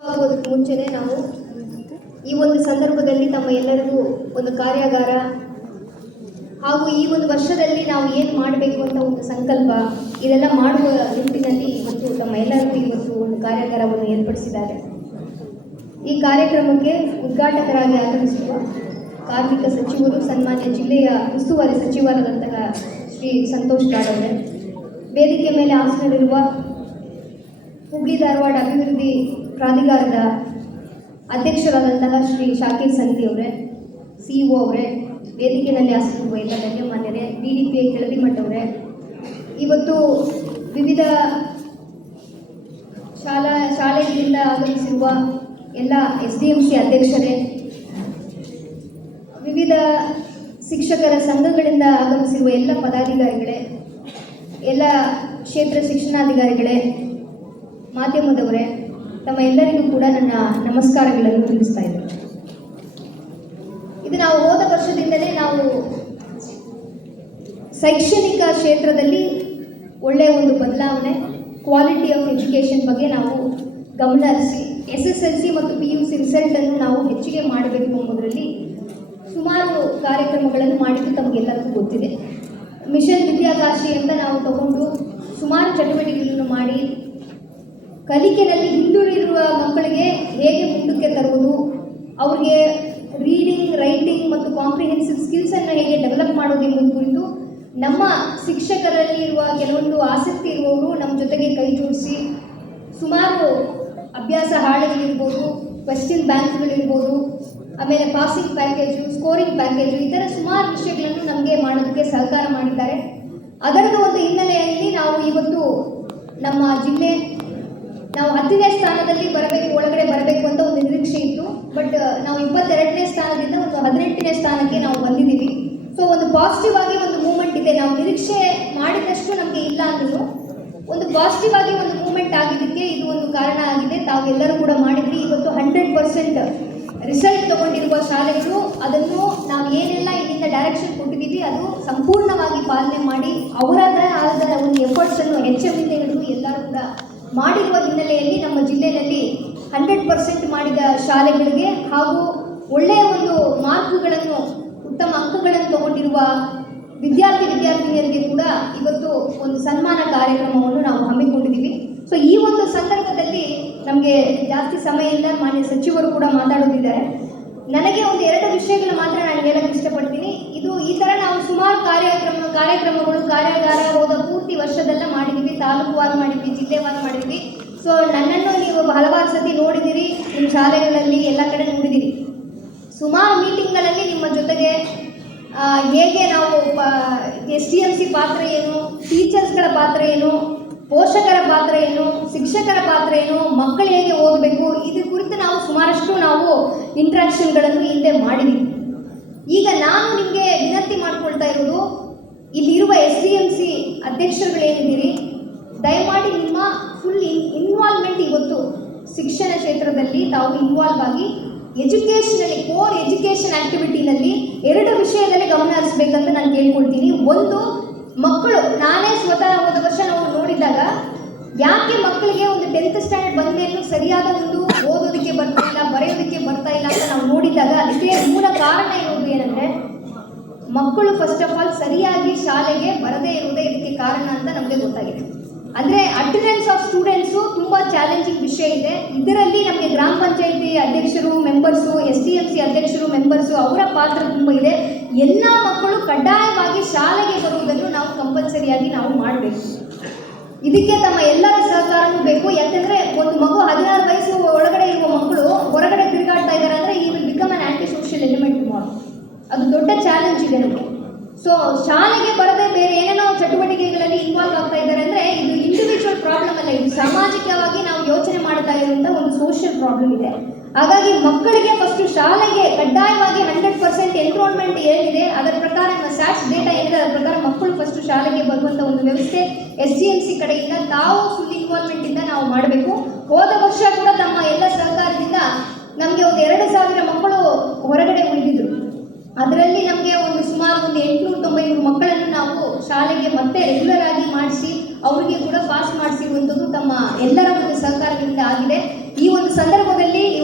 ಆಗೋದಕ್ಕೆ ಮುಂಚೆನೇ ನಾವು ಈ ಒಂದು ಸಂದರ್ಭದಲ್ಲಿ ತಮ್ಮ ಎಲ್ಲರಿಗೂ ಒಂದು ಕಾರ್ಯಾಗಾರ ಹಾಗೂ ಈ ಒಂದು ವರ್ಷದಲ್ಲಿ ನಾವು ಏನು ಮಾಡಬೇಕು ಅಂತ ಒಂದು ಸಂಕಲ್ಪ ಇದೆಲ್ಲ ಮಾಡುವ ನಿಟ್ಟಿನಲ್ಲಿ ಇವತ್ತು ತಮ್ಮ ಎಲ್ಲರಿಗೂ ಇವತ್ತು ಒಂದು ಕಾರ್ಯಾಗಾರವನ್ನು ಏರ್ಪಡಿಸಿದ್ದಾರೆ. ಈ ಕಾರ್ಯಕ್ರಮಕ್ಕೆ ಉದ್ಘಾಟಕರಾಗಿ ಆಗಮಿಸುವ ಕಾರ್ಮಿಕ ಸಚಿವರು, ಸನ್ಮಾನ್ಯ ಜಿಲ್ಲೆಯ ಉಸ್ತುವಾರಿ ಸಚಿವರಾದಂತಹ ಶ್ರೀ ಸಂತೋಷ್ ಲಾಡ್ ಅವರೇ, ವೇದಿಕೆ ಮೇಲೆ ಆಸನವಿರುವ ಹುಬ್ಳಿ ಧಾರವಾಡ ಅಭಿವೃದ್ಧಿ ಪ್ರಾಧಿಕಾರದ ಅಧ್ಯಕ್ಷರಾದಂತಹ ಶ್ರೀ ಶಾಕೀರ್ ಸಂತಿ ಅವರೇ, CEO ಅವರೇ, ವೇದಿಕೆಯಲ್ಲಿ ಆಸನವಿರುವ ಎಲ್ಲ ಗಣ್ಯಮಾನ್ಯರೇ, DDPI ಕೆಳದಿಮಠ ಅವರೇ, ಇವತ್ತು ವಿವಿಧ ಶಾಲೆಗಳಿಂದ ಆಗಮಿಸಿರುವ ಎಲ್ಲ SDMC ಅಧ್ಯಕ್ಷರೇ, ವಿವಿಧ ಶಿಕ್ಷಕರ ಸಂಘಗಳಿಂದ ಆಗಮಿಸಿರುವ ಎಲ್ಲ ಪದಾಧಿಕಾರಿಗಳೇ, ಎಲ್ಲ ಕ್ಷೇತ್ರ ಶಿಕ್ಷಣಾಧಿಕಾರಿಗಳೇ, ಮಾಧ್ಯಮದವರೇ, ತಮ್ಮ ಎಲ್ಲರಿಗೂ ಕೂಡ ನನ್ನ ನಮಸ್ಕಾರಗಳನ್ನು ತಿಳಿಸ್ತಾ ಇದ್ದೇನೆ. ಇದು ನಾವು ಹೋದ ವರ್ಷದಿಂದಲೇ ನಾವು ಶೈಕ್ಷಣಿಕ ಕ್ಷೇತ್ರದಲ್ಲಿ ಒಳ್ಳೆಯ ಒಂದು ಬದಲಾವಣೆ, ಕ್ವಾಲಿಟಿ ಆಫ್ ಎಜುಕೇಷನ್ ಬಗ್ಗೆ ನಾವು ಗಮನ ಹರಿಸಿ SSLC ಮತ್ತು PUC ರಿಸಲ್ಟನ್ನು ನಾವು ಹೆಚ್ಚಿಗೆ ಮಾಡಬೇಕು ಎಂಬುದರಲ್ಲಿ ಸುಮಾರು ಕಾರ್ಯಕ್ರಮಗಳನ್ನು ಮಾಡಿದ್ದು ತಮಗೆಲ್ಲರಿಗೂ ಗೊತ್ತಿದೆ. ಮಿಷನ್ ವಿದ್ಯಾಕಾಶಿ ಅಂತ ನಾವು ತಗೊಂಡು ಸುಮಾರು ಚಟುವಟಿಕೆಗಳನ್ನು ಮಾಡಿ ಕಲಿಕೆಯಲ್ಲಿ ಹಿಂದುಳಿದಿರುವ ಮಕ್ಕಳಿಗೆ ಹೇಗೆ ಮುಂದಕ್ಕೆ ತರುವುದು, ಅವ್ರಿಗೆ ರೀಡಿಂಗ್, ರೈಟಿಂಗ್ ಮತ್ತು ಕಾಂಪ್ರಿಹೆನ್ಸಿವ್ ಸ್ಕಿಲ್ಸನ್ನು ಹೇಗೆ ಡೆವಲಪ್ ಮಾಡೋದು ಎಂಬುದು ಕುರಿತು ನಮ್ಮ ಶಿಕ್ಷಕರಲ್ಲಿ ಇರುವ ಕೆಲವೊಂದು ಆಸಕ್ತಿ ಇರುವವರು ನಮ್ಮ ಜೊತೆಗೆ ಕೈ ಜೋಡಿಸಿ ಸುಮಾರು ಅಭ್ಯಾಸ ಹಾಳೆಗಳಿರ್ಬೋದು, ಕ್ವೆಶ್ಚನ್ ಬ್ಯಾಂಕ್ಗಳಿರ್ಬೋದು, ಆಮೇಲೆ ಪಾಸಿಂಗ್ ಪ್ಯಾಕೇಜು, ಸ್ಕೋರಿಂಗ್ ಪ್ಯಾಕೇಜು, ಈ ಥರ ಸುಮಾರು ವಿಷಯಗಳನ್ನು ನಮಗೆ ಮಾಡೋದಕ್ಕೆ ಸಹಕಾರ ಮಾಡಿದ್ದಾರೆ. ಅದರದ ಒಂದು ಹಿನ್ನೆಲೆಯಲ್ಲಿ ನಾವು ಇವತ್ತು ನಮ್ಮ ಜಿಲ್ಲೆ ನಾವು 10ನೇ ಸ್ಥಾನದಲ್ಲಿ ಒಳಗಡೆ ಬರಬೇಕು ಅಂತ ಒಂದು ನಿರೀಕ್ಷೆ ಇತ್ತು. ಬಟ್ ನಾವು 22ನೇ ಸ್ಥಾನದಿಂದ ಒಂದು 18ನೇ ಸ್ಥಾನಕ್ಕೆ ನಾವು ಬಂದಿದ್ದೀವಿ. ಸೊ ಒಂದು ಪಾಸಿಟಿವ್ ಆಗಿ ಒಂದು ಮೂವ್ಮೆಂಟ್ ಇದೆ. ನಾವು ನಿರೀಕ್ಷೆ ಮಾಡಿದಷ್ಟು ನಮಗೆ ಇಲ್ಲ ಅಂದ್ರೂ ಒಂದು ಪಾಸಿಟಿವ್ ಆಗಿ ಒಂದು ಮೂವ್ಮೆಂಟ್ ಆಗಿದ್ದಕ್ಕೆ ಇದು ಒಂದು ಕಾರಣ ಆಗಿದೆ. ತಾವೆಲ್ಲರೂ ಕೂಡ ಮಾಡಿದ್ವಿ. ಇವತ್ತು 100% ರಿಸಲ್ಟ್ ತಗೊಂಡಿರುವ ಶಾಲೆಗಳು ಅದನ್ನು ನಾವು ಏನೆಲ್ಲ ಇಲ್ಲಿಂದ ಡೈರೆಕ್ಷನ್ ಕೊಟ್ಟಿದ್ದೀವಿ ಅದು ಸಂಪೂರ್ಣವಾಗಿ ಪಾಲನೆ ಮಾಡಿ ಅವರದೇ ಆದ ಒಂದು ಎಫರ್ಟ್ಸನ್ನು HMಯಿಂದ ಹಿಡಿದು ಎಲ್ಲರೂ ಕೂಡ ಮಾಡಿರುವ ಹಿನ್ನೆಲೆಯಲ್ಲಿ ನಮ್ಮ ಜಿಲ್ಲೆಯಲ್ಲಿ 100% ಮಾಡಿದ ಶಾಲೆಗಳಿಗೆ ಹಾಗೂ ಒಳ್ಳೆಯ ಒಂದು ಮಾರ್ಕ್ಗಳನ್ನು, ಉತ್ತಮ ಅಂಕಗಳನ್ನು ತಗೊಂಡಿರುವ ವಿದ್ಯಾರ್ಥಿನಿಯರಿಗೆ ಕೂಡ ಇವತ್ತು ಒಂದು ಸನ್ಮಾನ ಕಾರ್ಯಕ್ರಮವನ್ನು ನಾವು ಹಮ್ಮಿಕೊಂಡಿದ್ದೀವಿ. ಸೊ ಈ ಒಂದು ಸಂದರ್ಭದಲ್ಲಿ ನಮಗೆ ಜಾಸ್ತಿ ಸಮಯ ಇಲ್ಲ, ಮಾನ್ಯ ಸಚಿವರು ಕೂಡ ಮಾತಾಡೋದಿದ್ದಾರೆ. ನನಗೆ ಒಂದು 2 ವಿಷಯಗಳು ಮಾತ್ರ ನಾನು ಹೇಳಕ್ಕೆ ಇಷ್ಟಪಡ್ತೀನಿ. ಈ ಥರ ನಾವು ಸುಮಾರು ಕಾರ್ಯಕ್ರಮಗಳು ಕಾರ್ಯಾಗಾರ ಹೋದ ಪೂರ್ತಿ ವರ್ಷದೆಲ್ಲ ಮಾಡಿದ್ದೀವಿ, ತಾಲೂಕುವಾರು ಮಾಡಿದ್ವಿ, ಜಿಲ್ಲೆವಾರು ಮಾಡಿದ್ವಿ. ಸೊ ನನ್ನನ್ನು ನೀವು ಹಲವಾರು ಸತಿ ನೋಡಿದ್ದೀರಿ, ನಿಮ್ಮ ಶಾಲೆಗಳಲ್ಲಿ ಎಲ್ಲ ಕಡೆ ನೋಡಿದ್ದೀರಿ. ಸುಮಾರು ಮೀಟಿಂಗ್ಗಳಲ್ಲಿ ನಿಮ್ಮ ಜೊತೆಗೆ ಹೇಗೆ ನಾವು SDMC ಪಾತ್ರ ಏನು, ಟೀಚರ್ಸ್ಗಳ ಪಾತ್ರ ಏನು, ಪೋಷಕರ ಪಾತ್ರ ಏನು, ಶಿಕ್ಷಕರ ಪಾತ್ರ ಏನು, ಮಕ್ಕಳು ಹೇಗೆ ಓದಬೇಕು, ಇದ್ರ ಕುರಿತು ನಾವು ಸುಮಾರಷ್ಟು ಇಂಟ್ರಾಕ್ಷನ್ಗಳನ್ನು ಹಿಂದೆ ಮಾಡಿದ್ದೀವಿ. ಈಗ ನಾನು ನಿಮಗೆ ವಿನಂತಿ ಮಾಡ್ಕೊಳ್ತಾ ಇರೋದು, ಇಲ್ಲಿರುವ SDMC ಅಧ್ಯಕ್ಷರುಗಳೇನಿದ್ದೀರಿ, ದಯಮಾಡಿ ನಿಮ್ಮ ಫುಲ್ ಇನ್ವಾಲ್ವ್ಮೆಂಟ್ ಇವತ್ತು ಶಿಕ್ಷಣ ಕ್ಷೇತ್ರದಲ್ಲಿ ತಾವು ಇನ್ವಾಲ್ವ್ ಆಗಿ ಎಜುಕೇಷನಲ್ಲಿ, ಕೋರ್ ಎಜುಕೇಷನ್ ಆ್ಯಕ್ಟಿವಿಟಿನಲ್ಲಿ 2 ವಿಷಯದಲ್ಲಿ ಗಮನ ಹರಿಸಬೇಕಂತ ನಾನು ಕೇಳ್ಕೊಳ್ತೀನಿ. ಒಂದು, ಮಕ್ಕಳು, ನಾನೇ ಸ್ವತಃ ಹೋದ ವರ್ಷ ನಾವು ನೋಡಿದಾಗ ಯಾಕೆ ಮಕ್ಕಳಿಗೆ ಒಂದು 10th ಸ್ಟ್ಯಾಂಡರ್ಡ್ ಬಂದೇನು ಸರಿಯಾದ ಒಂದು ಓದೋದಕ್ಕೆ ಬರ್ತಾ ಇಲ್ಲ, ಬರೆಯೋದಕ್ಕೆ ಬರ್ತಾ ಇಲ್ಲ ಅಂತ ನಾವು ನೋಡಿದಾಗ ಅದಕ್ಕೆ ಮೂಲ ಕಾರಣ ಇರೋದು ಏನಂದರೆ ಮಕ್ಕಳು ಫಸ್ಟ್ ಆಫ್ ಆಲ್ ಸರಿಯಾಗಿ ಶಾಲೆಗೆ ಬರದೇ ಇರುವುದೇ ಇದಕ್ಕೆ ಕಾರಣ ಅಂತ ನಮಗೆ ಗೊತ್ತಾಗಿದೆ. ಅಂದರೆ ಅಟೆಂಡೆನ್ಸ್ ಆಫ್ ಸ್ಟೂಡೆಂಟ್ಸು ತುಂಬ ಚಾಲೆಂಜಿಂಗ್ ವಿಷಯ ಇದೆ. ಇದರಲ್ಲಿ ನಮಗೆ ಗ್ರಾಮ ಪಂಚಾಯಿತಿ ಅಧ್ಯಕ್ಷರು, ಮೆಂಬರ್ಸು, SDMC ಅಧ್ಯಕ್ಷರು, ಮೆಂಬರ್ಸು ಅವರ ಪಾತ್ರ ತುಂಬ ಇದೆ. ಎಲ್ಲ ಮಕ್ಕಳು ಕಡ್ಡಾಯವಾಗಿ ಶಾಲೆಗೆ ಬರುವುದನ್ನು ನಾವು ಕಂಪಲ್ಸರಿಯಾಗಿ ನಾವು ಮಾಡಬೇಕು. ಇದಕ್ಕೆ ತಮ್ಮ ಎಲ್ಲರ ಸಹಕಾರವೂ ಬೇಕು. ಯಾಕೆಂದರೆ ಒಂದು ಮಗು 16 ವಯಸ್ಸು ಒಳಗಡೆ ಇರುವ ಮಕ್ಕಳು ಹೊರಗಡೆ ತಿರುಗಾಡ್ತಾ ಇದ್ದಾರೆ ಅಂದರೆ ಈ will become an anti social element tomorrow. ಅದು ದೊಡ್ಡ ಚಾಲೆಂಜ್ ಇದೆ ನಮಗೆ. ಸೊ ಶಾಲೆಗೆ ಬರದೆ ಬೇರೆ ಏನೇನೋ ಚಟುವಟಿಕೆಗಳಲ್ಲಿ ಇನ್ವಾಲ್ವ್ ಆಗ್ತಾ ಇದ್ದಾರೆ ಅಂದರೆ ಇದು ಇಂಡಿವಿಜುವಲ್ ಪ್ರಾಬ್ಲಮ್ ಅಲ್ಲ, ಇದು ಸಾಮಾಜಿಕವಾಗಿ ನಾವು ಯೋಚನೆ ಮಾಡ್ತಾ ಇರುವಂಥ ಒಂದು ಸೋಷಿಯಲ್ ಪ್ರಾಬ್ಲಮ್ ಇದೆ. ಹಾಗಾಗಿ ಮಕ್ಕಳಿಗೆ ಫಸ್ಟು ಶಾಲೆಗೆ ಕಡ್ಡಾಯವಾಗಿ 100% ಎನ್ರೋಲ್ಮೆಂಟ್ ಏನಿದೆ ಅದರ ಪ್ರಕಾರ ಸ್ಯಾಟ್ಸ್ ಡೇಟಾ ಏನಿದೆ ಅದರ ಪ್ರಕಾರ ಮಕ್ಕಳು ಫಸ್ಟು ಶಾಲೆಗೆ ಬರುವಂಥ ಒಂದು ವ್ಯವಸ್ಥೆ SDMC ಕಡೆಯಿಂದ ತಾವು ಫುಲ್ ಇನ್ವಾಲ್ವ್ಮೆಂಟಿಂದ ನಾವು ಮಾಡಬೇಕು. ಹೋದ ವರ್ಷ ಕೂಡ ತಮ್ಮ ಎಲ್ಲ ಸಹಕಾರದಿಂದ ನಮಗೆ ಒಂದು 2,000 ಮಕ್ಕಳು ಹೊರಗಡೆ ಉಳಿದಿದ್ರು. ಅದರಲ್ಲಿ ನಮಗೆ ಸುಮಾರು 800-900 ಮಕ್ಕಳನ್ನು ನಾವು ಶಾಲೆಗೆ ಮತ್ತೆ ರೆಗ್ಯುಲರ್ ಆಗಿ ಮಾಡಿಸಿ ಅವರಿಗೆ ಕೂಡ ಪಾಸ್ ಮಾಡಿಸಿರುವಂಥದ್ದು ತಮ್ಮ ಎಲ್ಲರ ಒಂದು ಸಹಕಾರದಿಂದ ಆಗಿದೆ. ಈ ಒಂದು ಸಂದರ್ಭದಲ್ಲಿ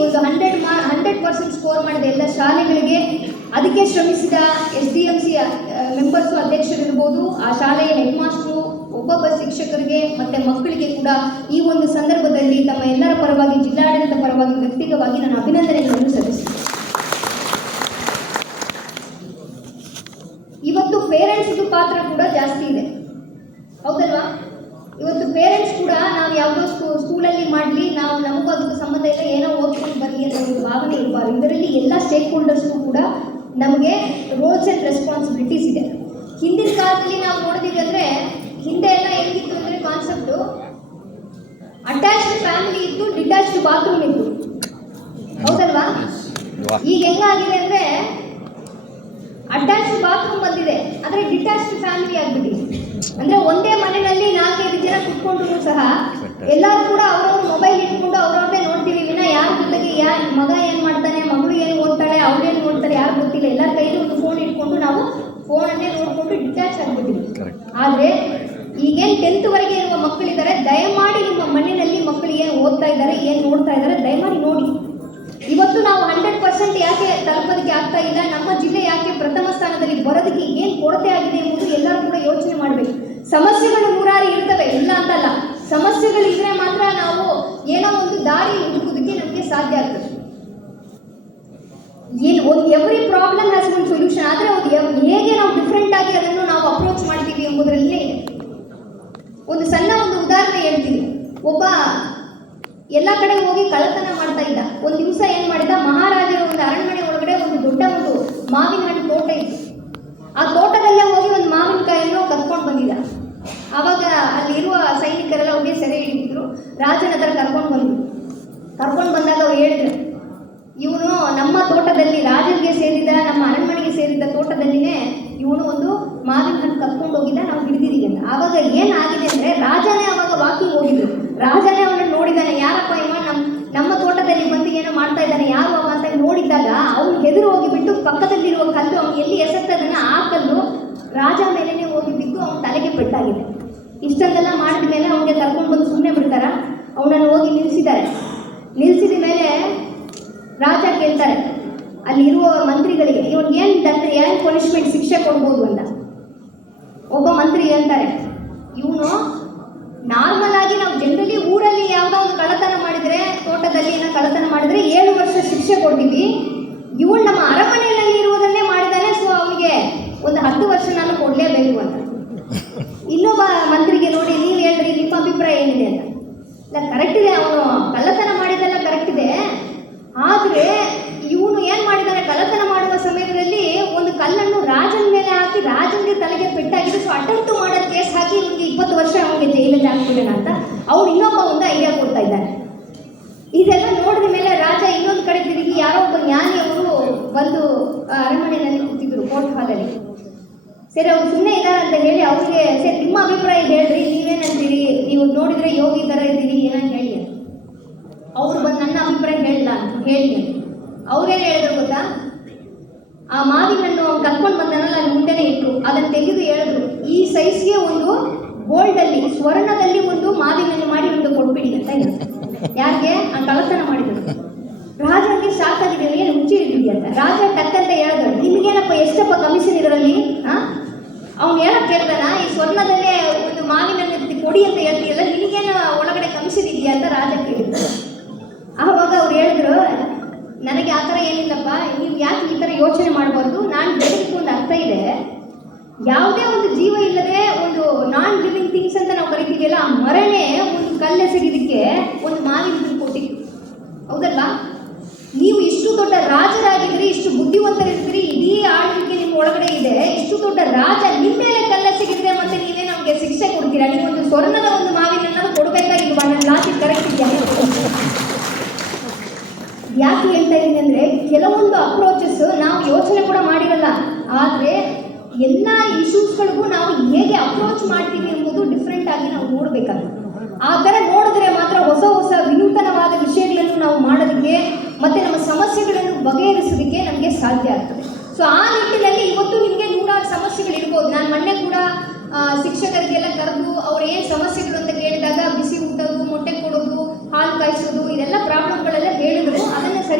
ಒಂದು 100% ಸ್ಕೋರ್ ಮಾಡಿದ ಎಲ್ಲ ಶಾಲೆಗಳಿಗೆ, ಅದಕ್ಕೆ ಶ್ರಮಿಸಿದ SDMC ಮೆಂಬರ್ಸು, ಅಧ್ಯಕ್ಷರಿರ್ಬೋದು, ಆ ಶಾಲೆಯ ಹೆಡ್ ಮಾಸ್ಟ್ರು, ಒಬ್ಬೊಬ್ಬ ಶಿಕ್ಷಕರಿಗೆ ಮತ್ತು ಮಕ್ಕಳಿಗೆ ಕೂಡ ಈ ಒಂದು ಸಂದರ್ಭದಲ್ಲಿ ತಮ್ಮ ಎಲ್ಲರ ಪರವಾಗಿ, ಜಿಲ್ಲಾಡಳಿತದ ಪರವಾಗಿ, ವ್ಯಕ್ತಿಗತವಾಗಿ ನಾನು ಅಭಿನಂದನೆಗಳನ್ನು ಸಲ್ಲಿಸ್ತೀನಿ. ಇವತ್ತು ಪೇರೆಂಟ್ಸ್ದು ಪಾತ್ರ ಕೂಡ ಜಾಸ್ತಿ ಇದೆ, ಹೌದಲ್ವಾ? ಇವತ್ತು ಪೇರೆಂಟ್ಸ್ ಕೂಡ ನಾವು ಯಾವುದೋ ಸ್ಕೂಲಲ್ಲಿ ಮಾಡಲಿ, ನಾವು ನಮಗೂ ಅದಕ್ಕೆ ಸಂಬಂಧ ಇಲ್ಲ, ಏನೋ ಓದ್ಕೊಂಡು ಬರಲಿ ಅನ್ನೋ ಒಂದು ಭಾವನೆ ಇರಬಾರ್ದು. ಇದರಲ್ಲಿ ಎಲ್ಲ ಸ್ಟೇಕ್ ಹೋಲ್ಡರ್ಸ್ಗೂ ಕೂಡ ನಮಗೆ ರೋಲ್ಸ್ ಆ್ಯಂಡ್ ರೆಸ್ಪಾನ್ಸಿಬಿಲಿಟೀಸ್ ಇದೆ. ಹಿಂದಿನ ಕಾಲದಲ್ಲಿ ನಾವು ನೋಡಿದೀವಿ ಅಂದರೆ, ಹಿಂದೆ ಎಲ್ಲ ಹೆಂಗಿತ್ತು ಅಂದರೆ ಕಾನ್ಸೆಪ್ಟು ಅಟ್ಯಾಚ್ಡ್ ಫ್ಯಾಮಿಲಿ ಇತ್ತು, ಡಿಟ್ಯಾಚ್ಡ್ ಬಾತ್ರೂಮ್ ಇತ್ತು, ಹೌದಲ್ವಾ? ಈಗ ಹೆಂಗಾಗಿದೆ ಅಂದರೆ ಅಟ್ಯಾಚ್ಡ್ ಬಾತ್ರೂಮ್ ಬಂದಿದೆ, ಆದರೆ ಡಿಟ್ಯಾಚ್ಡ್ ಫ್ಯಾಮಿಲಿ ಆಗಿಬಿಟ್ಟಿದೆ. ಅಂದರೆ ಒಂದೇ ಮನೆಯಲ್ಲಿ 4-5 ಜನ ಕುತ್ಕೊಂಡ್ರು ಸಹ ಎಲ್ಲರೂ ಕೂಡ ಅವ್ರವ್ರ ಮೊಬೈಲ್ ಇಟ್ಕೊಂಡು ಅವ್ರವ್ರದ್ದೇ ನೋಡ್ತೀವಿ ವಿನ ಯಾರ ಜೊತೆಗೆ ಮಗ ಏನು ಮಾಡ್ತಾನೆ, ಮಗಳು ಏನು ಓದ್ತಾಳೆ, ಅವ್ರೇನು ನೋಡ್ತಾರೆ ಯಾರು ಗೊತ್ತಿಲ್ಲ. ಎಲ್ಲರ ಕೈಲಿ ಒಂದು ಫೋನ್ ಇಟ್ಕೊಂಡು ನಾವು ಫೋನನ್ನೇ ನೋಡಿಕೊಂಡು ಡಿಟ್ಯಾಚ್ ಆಗಿಬಿಟ್ಟಿವಿ. ಆದರೆ ಈಗೇನು 10th ವರೆಗೆ ಇರುವ ಮಕ್ಕಳಿದ್ದಾರೆ, ದಯಮಾಡಿ ನಿಮ್ಮ ಮನೆಯಲ್ಲಿ ಮಕ್ಕಳು ಏನು ಓದ್ತಾ ಇದ್ದಾರೆ, ಏನು ನೋಡ್ತಾ ಇದ್ದಾರೆ, ದಯಮಾಡಿ ನೋಡಿ. ಇವತ್ತು ನಾವು 100% ಯಾಕೆ ತಲುಪೋದಕ್ಕೆ ಆಗ್ತಾ ಇಲ್ಲ, ನಮ್ಮ ಜಿಲ್ಲೆ ಯಾಕೆ ಪ್ರಥಮ ಸ್ಥಾನದಲ್ಲಿ ಬರೋದಕ್ಕೆ ಏನು ಕೊರತೆ ಆಗಿದೆ ಎಂಬುದು ಎಲ್ಲರೂ ಕೂಡ ಯೋಚನೆ ಮಾಡಬೇಕು. ಸಮಸ್ಯೆಗಳು 100 ಇರ್ತವೆ, ಇಲ್ಲ ಅಂತಲ್ಲ. ಸಮಸ್ಯೆಗಳಿದ್ರೆ ಮಾತ್ರ ನಾವು ಏನೋ ಒಂದು ದಾರಿ ಹುಡುಕೋದಕ್ಕೆ ನಮಗೆ ಸಾಧ್ಯ ಆಗ್ತದೆ. ಎವ್ರಿ ಪ್ರಾಬ್ಲಮ್ ಹ್ಯಾಸ್ ಒಂದು ಸೊಲ್ಯೂಷನ್. ಆದರೆ ಅದು ಹೇಗೆ ನಾವು ಡಿಫ್ರೆಂಟ್ ಆಗಿ ಅದನ್ನು ನಾವು ಅಪ್ರೋಚ್ ಮಾಡ್ತೀವಿ ಎಂಬುದರಲ್ಲಿ ಒಂದು ಸಣ್ಣ ಉದಾಹರಣೆ ಹೇಳ್ತೀನಿ. ಒಬ್ಬ ಎಲ್ಲ ಕಡೆ ಹೋಗಿ ಕಳ್ಳತನ ಮಾಡ್ತಾ ಇದ್ದ. ಒಂದು ದಿವಸ ಏನು ಮಾಡಿದ, ಮಹಾರಾಜರ ಒಂದು ಅರಣ್ಮನೆ ಒಳಗಡೆ ಒಂದು ದೊಡ್ಡ ಒಂದು ಮಾವಿನ ಹಣ್ಣು ತೋಟ ಇತ್ತು. ಆ ತೋಟದಲ್ಲೇ ಹೋಗಿ ಒಂದು ಮಾವಿನಕಾಯನ್ನು ಕತ್ಕೊಂಡು ಬಂದಿದ್ದ. ಆವಾಗ ಅಲ್ಲಿರುವ ಸೈನಿಕರೆಲ್ಲ ಅವ್ರಿಗೆ ಸೆರೆ ಹಿಡಿದಿದ್ರು. ರಾಜನ ಹತ್ರ ಕರ್ಕೊಂಡು ಬಂದಾಗ ಅವ್ರು ಹೇಳಿದ್ರು, ಇವನು ನಮ್ಮ ತೋಟದಲ್ಲಿ, ರಾಜನಿಗೆ ಸೇರಿದ, ನಮ್ಮ ಅರಣ್ಮನೆಗೆ ಸೇರಿದ ತೋಟದಲ್ಲಿನೇ ಇವನು ಒಂದು ಮಾವಿನ ಹಣ್ಣು ಕತ್ಕೊಂಡು ಹೋಗಿದ್ದ, ನಾವು ಹಿಡಿದಿದ್ದೀವಿ ಅಂತ. ಆವಾಗ ಏನಾಗಿದೆ ಅಂದರೆ, ರಾಜನೇ ಅವಾಗ ವಾಕಿಂಗ್ ಹೋಗಿದ್ರು. ರಾಜನೇ ಅವನನ್ನು ನೋಡಿದ್ದಾನೆ, ಯಾರಪ್ಪ ಇವ ನಮ್ಮ ತೋಟದಲ್ಲಿ ಬಂದು ಏನೋ ಮಾಡ್ತಾ ಇದ್ದಾನೆ, ಯಾರು ಅವ ಅಂತ ನೋಡಿದ್ದಾಗ ಅವನು ಹೆದರು ಹೋಗಿಬಿಟ್ಟು ಪಕ್ಕದಲ್ಲಿರುವ ಕಲ್ಲು ಅವನು ಎಲ್ಲಿ ಎಸೆತದನ್ನ ಆ ಕಲ್ಲು ರಾಜ ಮೇಲೇ ಹೋಗಿ ಬಿದ್ದು ಅವನ ತಲೆಗೆ ಪೆಟ್ಟಾಗಿದೆ. ಇಷ್ಟೊಂದೆಲ್ಲ ಮಾಡಿದ ಮೇಲೆ ಅವನಿಗೆ ಕರ್ಕೊಂಡು ಬಂದು ಸುಮ್ಮನೆ ಬಿಡ್ತಾರ? ಅವನನ್ನು ಹೋಗಿ ನಿಲ್ಲಿಸಿದ ಮೇಲೆ ರಾಜ ಕೇಳ್ತಾರೆ ಅಲ್ಲಿರುವ ಮಂತ್ರಿಗಳಿಗೆ, ಇವನಿಗೆ ಏನು ಪನಿಷ್ಮೆಂಟ್, ಶಿಕ್ಷೆ ಕೊಡ್ಬೋದು ಅಂತ. ಒಬ್ಬ ಮಂತ್ರಿ ಹೇಳ್ತಾರೆ, ಇವನು ನಾರ್ಮಲ್ ಆಗಿ ನಾವು ಜನರಲಿ ಊರಲ್ಲಿ ಯಾವುದೋ ಒಂದು ಕಳ್ಳತನ ಮಾಡಿದರೆ, ತೋಟದಲ್ಲಿ ಏನೋ ಕಳ್ಳತನ ಮಾಡಿದರೆ 7 ವರ್ಷ ಶಿಕ್ಷೆ ಕೊಡ್ತೀವಿ. ಇವನು ನಮ್ಮ ಅರಮನೆಯಲ್ಲಿ ಇರುವುದನ್ನೇ ಮಾಡಿದ್ದಾನೆ, ಸೊ ಅವನಿಗೆ ಒಂದು 10 ವರ್ಷ ನಾನು ಕೊಡಲೇಬೇಕು ಅಂತ. ಇನ್ನೊಬ್ಬ ಮಂತ್ರಿಗೆ ನೋಡಿ, ನೀವು ಹೇಳ್ರಿ, ನಿಮ್ಮ ಅಭಿಪ್ರಾಯ ಏನಿದೆ ಅಂತ. ಇಲ್ಲ, ಕರೆಕ್ಟ್ ಇದೆ, ಅವನು ಕಳ್ಳತನ ಮಾಡಿದ್ದೆಲ್ಲ ಕರೆಕ್ಟ್ ಇದೆ. ಆದರೆ ಇವನು ಏನು ಮಾಡಿದ್ದಾನೆ, ಕಳ್ಳತನ ಮಾಡುವ ಸಮಯದಲ್ಲಿ ಒಂದು ಕಲ್ಲನ್ನು ರಾಜನ ಮೇಲೆ ಹಾಕಿ ರಾಜನಿಗೆ ತಲೆಗೆ ಪೆಟ್ಟಾಗಿದೆ, ಸೊ ಅಟೆಂಪ್ಟ್ ಮಾಡೋ ಕೇಸ್ ಹಾಕಿ ಇವನಿಗೆ 20 ವರ್ಷ ಅವನಿಗೆ ಜೈಲಲ್ಲಿ ಹಾಕ್ಬಿಡೋಣ ಅಂತ ಅವ್ರು ಇನ್ನೊಬ್ಬ ಒಂದು ಐಡಿಯಾ ಕೊಡ್ತಾ ಇದ್ದಾನೆ. ಇದೆಲ್ಲ ನೋಡಿದ ಮೇಲೆ ರಾಜ ಇನ್ನೊಂದು ಕಡೆ ತಿರುಗಿ ಯಾರೋ ಒಬ್ಬ ಜ್ಞಾನಿಯವರು ಬಂದು ಅರಮನೆಯಲ್ಲಿ ಕೂತಿದ್ರು, ಕೋರ್ಟ್ ಹಾಲಲ್ಲಿ. ಸರಿ, ಅವ್ರು ಸುಮ್ಮನೆ ಇದ್ದಾರೆ ಅಂತ ಹೇಳಿ ಅವ್ರಿಗೆ, ಸರಿ ನಿಮ್ಮ ಅಭಿಪ್ರಾಯ ಹೇಳ್ರಿ, ನೀವೇನಂತೀರಿ, ನೀವು ನೋಡಿದರೆ ಯೋಗಿ ಥರ ಇದ್ದೀರಿ, ಏನಂತ ಹೇಳಿ. ಅವ್ರು ಬಂದು ನನ್ನ ಅಭಿಪ್ರಾಯ ಹೇಳಿ ಅವ್ರೇನು ಹೇಳಿದ್ರು ಗೊತ್ತಾ, ಆ ಮಾವಿನನ್ನು ಕರ್ಕೊಂಡು ಬಂದನಲ್ಲ ಅಲ್ಲಿ ಮುಂದೆನೇ ಇಟ್ಟರು, ಅದನ್ನು ತೆಗೆದು ಹೇಳಿದ್ರು, ಈ ಸೈಜ್ಗೆ ಒಂದು ಗೋಲ್ಡಲ್ಲಿ, ಸ್ವರ್ಣದಲ್ಲಿ ಒಂದು ಮಾವಿನನ್ನು ಮಾಡಿ ಒಂದು ಕೊಟ್ಬಿಡಿ ಅಂತ ಹೇಳಿದ್ರು. ಯಾರಿಗೆ? ಆ ಕಳ್ಳತನ ಮಾಡಿದ್ರು. ರಾಜನಿಗೆ ಶಾಕ್ ಆಗಿದೆ, ಏನು ಹುಚ್ಚಿ ಇದ್ದೀವಿ ಅಂತ. ರಾಜ ಟಕ್ಕಂತ ಹೇಳಿದ್ರು, ನಿಮಗೇನಪ್ಪ, ಎಷ್ಟಪ್ಪ ಕಮಿಷನ್ ಇದರಲ್ಲಿ? ಅವ್ನು ಏನಕ್ಕೆ ಕೇಳ್ದಾನ, ಈ ಸ್ವರ್ಣದಲ್ಲೇ ಒಂದು ಮಾವಿನನ್ನು ಕೊಡಿ ಅಂತ ಹೇಳ್ತೀಯಲ್ಲ, ನಿಮಗೇನು ಒಳಗಡೆ ಕಮಿಷನ್ ಇದೆಯಾ ಅಂತ ರಾಜ ಕೇಳಿದ್ರು. ಆವಾಗ ಅವ್ರು ಹೇಳಿದ್ರು, ನನಗೆ ಆ ಥರ ಏನಿಲ್ಲಪ್ಪ, ನೀವು ಯಾಕೆ ಈ ಥರ ಯೋಚನೆ ಮಾಡಬಾರ್ದು, ನಾನು ಬೆಳಗ್ಗೆ ಒಂದು ಅರ್ಥ ಇದೆ. ಯಾವುದೇ ಒಂದು ಜೀವ ಇಲ್ಲದೆ ಒಂದು ನಾನ್ ಲಿವಿಂಗ್ ಥಿಂಗ್ಸ್ ಅಂತ ನಾವು ಕರಿತೀವಿಯಲ್ಲ, ಆ ಮರನೇ ಒಂದು ಕಲ್ಲೆಸಗಿದಕ್ಕೆ ಒಂದು ಮಾವಿನ ಕೊಟ್ಟಿತ್ತು, ಹೌದಲ್ವಾ? ನೀವು ಇಷ್ಟು ದೊಡ್ಡ ರಾಜರಾಗಿದ್ರಿ, ಇಷ್ಟು ಬುದ್ಧಿವಂತರಿದ್ರಿ, ಇಡೀ ಆಳ್ವಿಕೆ ನಿಮ್ಮ ಒಳಗಡೆ ಇದೆ, ಇಷ್ಟು ದೊಡ್ಡ ರಾಜ ನಿಮ್ಮ ಮೇಲೆ ಕಲ್ಲೆಸಗಿದ್ರೆ ಮತ್ತೆ ನೀವೇ ನಮಗೆ ಶಿಕ್ಷೆ ಕೊಡ್ತೀರಾ? ನೀವೊಂದು ಸ್ವರ್ಣದ ಒಂದು ಮಾವಿನನ್ನು ಕೊಡಬೇಕಾಗಿಲ್ವಾ? ನನ್ನ ಲಾಜಿಕ್ ಕರೆಕ್ಟ್ ಇದೆಯಾ? ಯಾಕೆ ಹೇಳ್ತಾ ಇದ್ದೀನಿ ಅಂದರೆ, ಕೆಲವೊಂದು ಅಪ್ರೋಚಸ್ ನಾವು ಯೋಚನೆ ಕೂಡ ಮಾಡಿರಲ್ಲ, ಆದರೆ ಎಲ್ಲ ಇಶ್ಯೂಸ್ಗಳಿಗೂ ನಾವು ಹೇಗೆ ಅಪ್ರೋಚ್ ಮಾಡ್ತೀವಿ ಎಂಬುದು ಡಿಫ್ರೆಂಟ್ ಆಗಿ ನಾವು ನೋಡಬೇಕಾಗುತ್ತೆ. ಆ ಥರ ನೋಡಿದ್ರೆ ಮಾತ್ರ ಹೊಸ ವಿನೂತನವಾದ ವಿಷಯಗಳನ್ನು ನಾವು ಮಾಡೋದಕ್ಕೆ ಮತ್ತು ನಮ್ಮ ಸಮಸ್ಯೆಗಳನ್ನು ಬಗೆಹರಿಸೋದಕ್ಕೆ ನಮಗೆ ಸಾಧ್ಯ ಆಗ್ತದೆ. ಸೊ ಆ ನಿಟ್ಟಿನಲ್ಲಿ ಇವತ್ತು ನಿಮಗೆ 100 ಸಮಸ್ಯೆಗಳಿರ್ಬೋದು. ನಾನು ಮೊನ್ನೆ ಕೂಡ ಶಿಕ್ಷಕರಿಗೆಲ್ಲ ಕರೆದು ಅವ್ರು ಏನು ಸಮಸ್ಯೆಗಳು ಅಂತ ಕೇಳಿದಾಗ ಬಿಸಿ ಊಟದ್ದು, ಮೊಟ್ಟೆ ಕೊಡೋದು, ಹಾಲು ಕಾಯಿಸೋದು, ಇದೆಲ್ಲ ಪ್ರಾಬ್ಲಮ್ಗಳೆಲ್ಲ ಹೇಳಿದ್ರು. ಅದನ್ನು